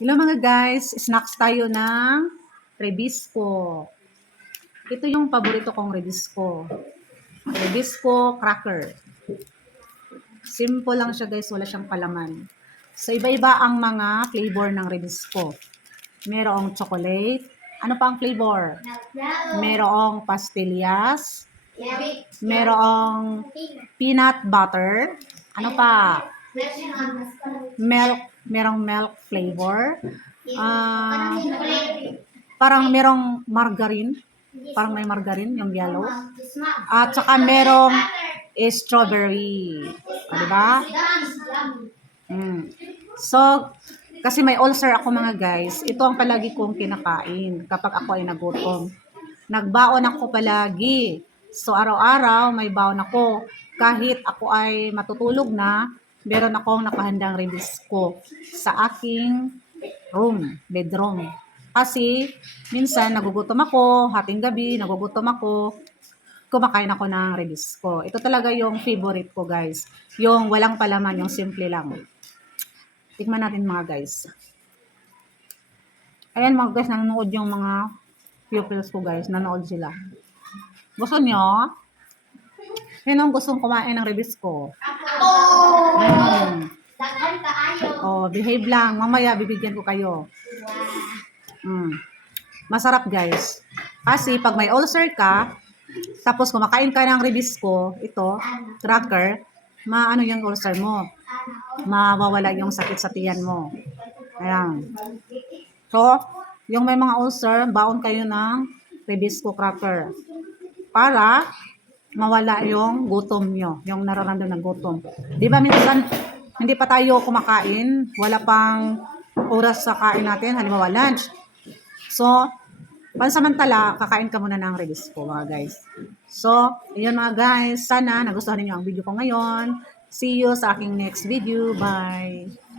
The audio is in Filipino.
Hello mga guys, snacks tayo ng Rebisco. Ito yung paborito kong Rebisco. Rebisco cracker. Simple lang siya guys, wala siyang palaman. So iba-iba ang mga flavor ng Rebisco. Merong chocolate. Ano pa ang flavor? Merong pastillas. Merong peanut butter. Ano pa? Milk. Merong milk flavor. Parang merong margarine. Parang may margarine, yung yellow. At saka merong strawberry. Diba? So, kasi may ulcer ako mga guys, ito ang palagi kong kinakain kapag ako ay nagutom. Nagbaon ako palagi. So, araw-araw may baon ako. Kahit ako ay matutulog na, meron akong nakahandang Rebisco sa aking bedroom. Kasi, minsan nagugutom ako, hating gabi, nagugutom ako, kumakain ako ng Rebisco. Ito talaga yung favorite ko guys. Yung walang palaman, yung simple lang. Tikman natin mga guys. Ayan mga guys, nanonood yung mga pupils ko guys. Nanonood sila. Gusto nyo? Sinong gustong kumain ng Rebisco? Ako! Daghan kaayo. Oh, behave lang. Mamaya bibigyan ko kayo. Masarap guys. Kasi pag may ulcer ka, tapos kumakain ka ng Rebisco, ito, cracker, maano yung ulcer mo. Mawawala yung sakit sa tiyan mo. Ayan. So, yung may mga ulcer, baon kayo ng Rebisco cracker. Para mawala yung gutom nyo, yung nararamdaman ng gutom. Di ba minsan, hindi pa tayo kumakain, wala pang oras sa kain natin, halimbawa lunch. So, pansamantala, kakain ka muna ng Rebisco mga guys. So, yun mga guys, sana nagustuhan niyo ang video ko ngayon. See you sa aking next video. Bye!